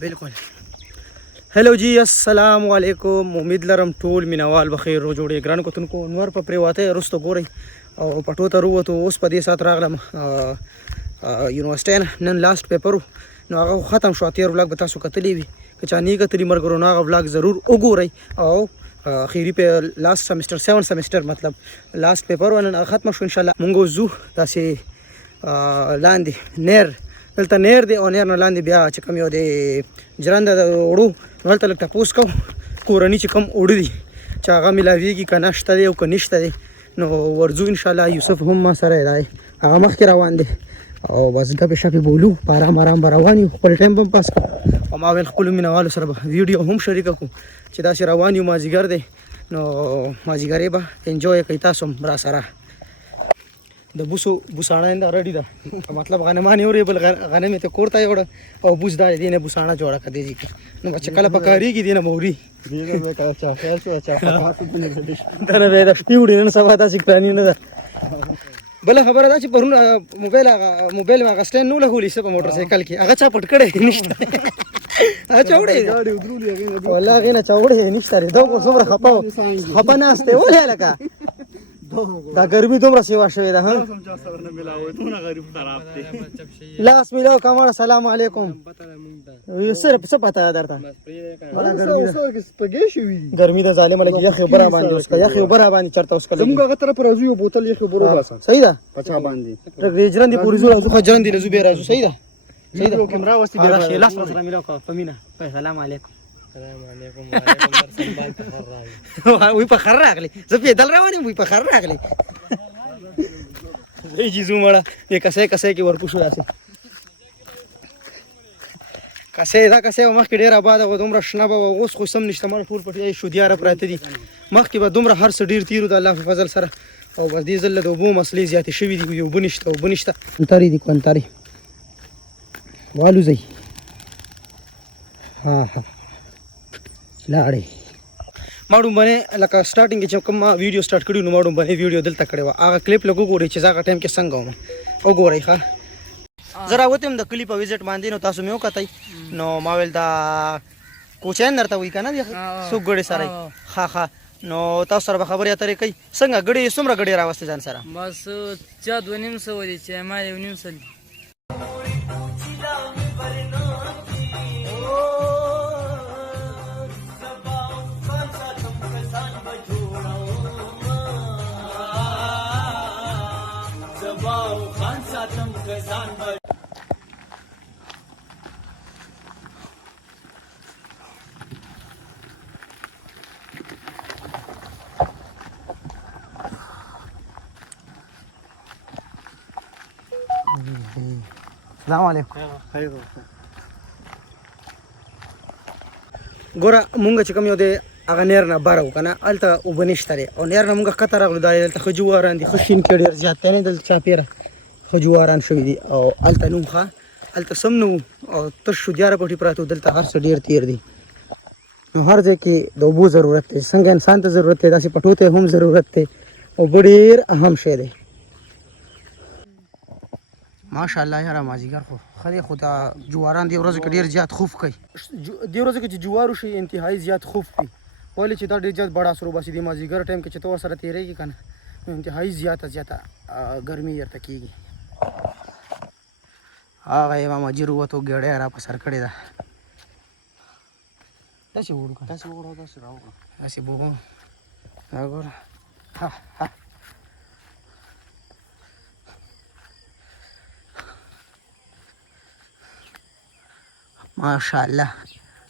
بالکل. هلو جی السلام علیکم. امید لرم ټول مینوال بخیر رو جوړې ګران کوتونکو نور په پریواته رستو ګوري او پټو ته وروته اوس په دې سات راغلم یونیورسيټي نن لاست پیپر نو هغه ختم شو. تیر ولاګ به تاسو کتلی وي که چا نه کتلی مرګرو نه هغه ولاګ ضرور وګورئ او خیری په لاست سمستر 7 سمستر مطلب لاست پیپر ونن ختم شو ان شاء الله. مونږ زو تاسو لاندې نیر دلته نیر دی او نیر نه لاندې بیا چې کوم یو دی جرنده وړو ولته لږ تپوس کوم کورني چې کوم وړو دي چې هغه ملاویږي که نشته دی او که نشته دی نو ورځو ان شاء الله. یوسف هم ما سره دی هغه مخکې روان دی او بس ګپې شپې بولو په ارام ارام به روان یو خپل ټایم به پاس کوو او ما ویل خپلو مینهوالو سره به ویډیو هم شریکه کړو چې داسې روان یو مازدیګر دی نو مازدیګرې به انجوی کوئ تاسو هم را سره. د بوساڼه دا رډي ده مطلب غنمان یو ری بل غنمې ته کور ته یوړه او بوس دا دینه بوساڼه جوړه کړې دي نو چې کله پکاريږي دینه موري دینه به کله چا خیال شو چا پاتې دینه دا نه به د شپې وړي نن سبا تاسو کړانی نه ده. بل خبره دا چې پرون موبایل ما غسټین نو لګولې سپ موټر سایکل کې هغه چا پټ کړي نشته هغه چاوړې گاډي ودرولې والله غینه چاوړې نشته دا کو څومره خپه نه استه ولې لکه دا ګرمي دومره سیوا شوې ده ها لاس میلاو کامړ سلام علیکم سره څه پتا درته ګرمي د ظالم لګي یخ برا باندې اوس یخ برا باندې چرته اوس کله موږ غتر پر ازو یو بوتل یخ برو باسه صحیح ده پچا باندې رجران دي پوری زو خجران دي لزو به رازو صحیح ده صحیح ده کیمرا واستي به لاس سره میلاو کا پمینا سلام علیکم السلام علیکم وعلیکم وی په خر راغلی زه په دل روانم وی په خر راغلی زه جی زومړه یې کسه کې ورکوشو راسي کسه مخ کې ډیر آباد او دومره شنه به اوس خو سم نشته مړ ټول پټي شو دیاره پراته دي مخ کې به دومره هر څه ډیر تیرو د الله په فضل سره او بس دې زله د وبو مسلې زیاتې شوې دي یو بنشته او بنشته انتاري دي کوانتاري والو زي ها لاړې ماډوم باندې لکه سٹارټینګ چې کوم ویډیو سٹارټ کړو نو ماډوم باندې ویډیو دلته کړو هغه کلیپ لګو ګوري چې هغه ټایم کې څنګه وم او ګورئ ښه زرا وتم د کلیپ وزټ باندې نو تاسو مې وکتای نو ما ویل دا کوچین درته وای کنه دی سو ګړې سره ها نو تاسو سره خبرې اترې کوي څنګه ګړې څومره ګړې راوسته ځان سره بس چا 2.5 ولې چې ما 1.5 سل السلام علیکم ګوره مونږ چې کوم یو دی هغه نیر نه بار وکنه الته وبنشته لري او نیر نه مونږ خطر راغلو دلته خجواران دي خشین کې ډیر زیات نه دلته چاپیره خجواران شوی دي او الته نو ښه الته سم نو او تر شو دیاره پټي پراته دلته هر څه ډیر تیر دي نو هر ځای کې د اوبو ضرورت دی څنګه انسان ته ضرورت دی داسې پټو ته هم ضرورت دی او ډیر اهم شی دی ماشاءالله یاره مازیګر خو خدای خدا جواران دی ورځ کې ډیر زیات خوف کوي دی ورځ کې چې جوارو شي انتهایی زیات خوف کوي ولې چې دا ډیر زیات بڑا سرو باسي دی مازیګر ټایم کې چې تو سره تیریږي کنه انتهایی زیاته ګرمي یرته کیږي هغه ما مجرو وته ګړې را په سر کړی دا تاسو وړو تاسو راو تاسو بوغو وګور ها ماشاءالله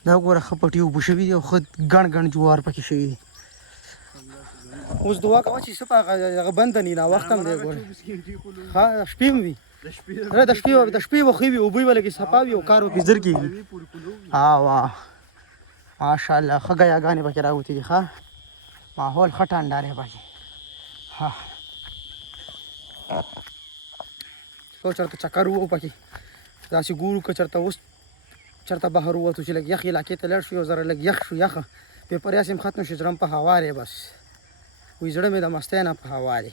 دا ګوره خپټي وب شوی دی خو ګڼ جوار پکې شوی دی اوس دعا کوه چې سپا هغه بند نه نا وخت هم دی ګوره ها شپې وي د شپې وخی وي او بوی ولګي صفاوي او کارو کې زر کیږي واه ماشاءالله خګیا غانې پکې راوتی دي ښه ماحول خټان ډاره پکې ها سو چرته چکر وو پکې داسې ګورو که چرته اوس چرته بهر ووتو چې لږ یخ علاقې ته لاړ شو یو ذره لږ یخ شو یخه پیپر یاسم ختم شو زړه په هوا دی بس وی زړه مې د مستۍ نه په هوا دی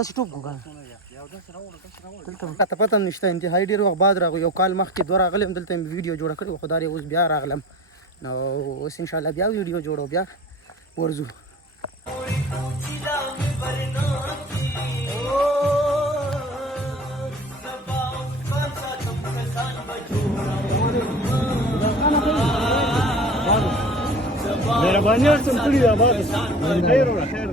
تاسو ټوپ وګورئ دلته پته هم نشته انتهایي ډېر وخت بعد راغلو یو کال مخکې دوه راغلم دلته مې ویډیو جوړه کړې وه خو دا اوس بیا راغلم نو اوس انشاءالله بیا ویډیو جوړو بیا ورځو مهرباني ورته کړی دا باد خیر ولا خیر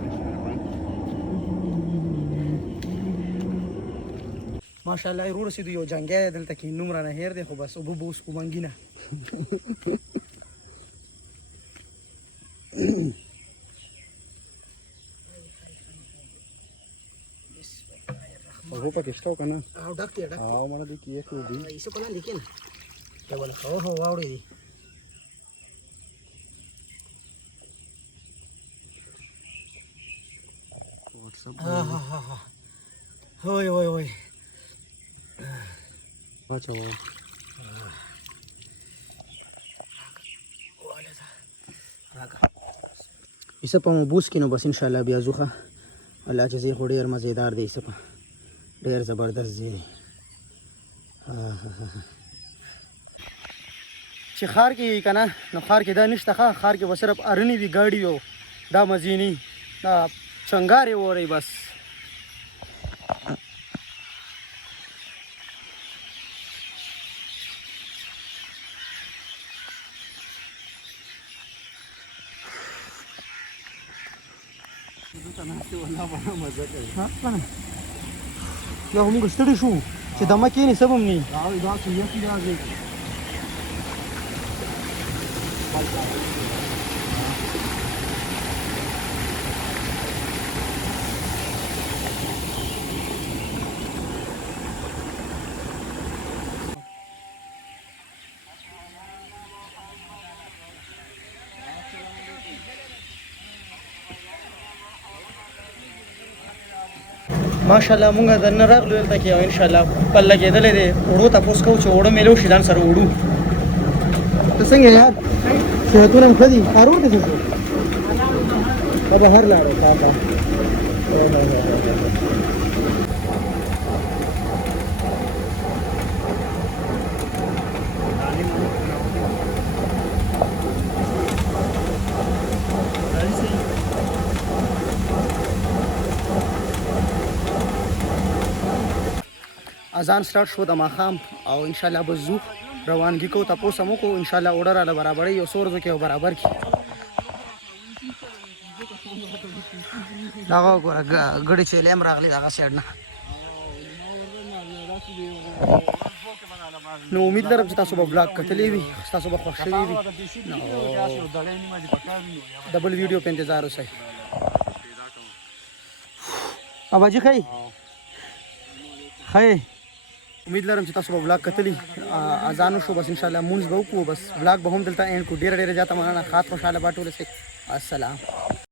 ماشاءالله ورو رسېدو یو جنګی دی دلته کې نوم رانه هېر دی خو بس اوبه به اوس کومنګي نه هو پکې شته که نه او ډک دی ډک او مړه دې کې یې کړو دي ایسه په لاندې کېنه ډبله اوهو واوړې دي هوی هوی هوی واچوه ایسه په مبوس کې نو بس انشاءالله بیا ځو الله چې ځای خو ډېر مزېدار دی ایسه په ډېر زبردست ځای دی چې ښار کې یې که نه نو ښار کې دا نشته ښار کې به صرف ارنې وي ګاډي او دا مزینی دا چنګارې وورئ بس یا خو موږ ستړي شو چې دمه کېنې څه به هم نه ماشاءالله مونږ دننه راغلو دلته کې او انشاءالله پل لګېدلی دی اوړو تپوس کوو چې اوړه میلو شي ځان سره وړو ته څنګه یار صحتونه هم ښه دي کارور دی څه شو دا بهر لاړو تا اذان سٹارټ شو د ماښام او انشاءالله به ځو روانګي کوو تپوس هم وکړو انشاءالله اوډر راله برابروي یو څو ورځو کې او برابر کړي دغه وګوره ګړې چیلې هم راغلي دغه سایډ نه نو امید لرم چې تاسو به بلاګ کتلی وي تاسو به خوښ شوي وي د بل ویډیو په انتظار اوسئ اباجي ښایي ښایي امید لرم چې تاسو به بلاګ کتلی اذان وشو بس انشاءالله مونځ به وکړو بس بلاګ به هم دلته اینډ کړو ډېره ډېره زیاته مننه ښاد خوشحاله به ټول اوسئ السلام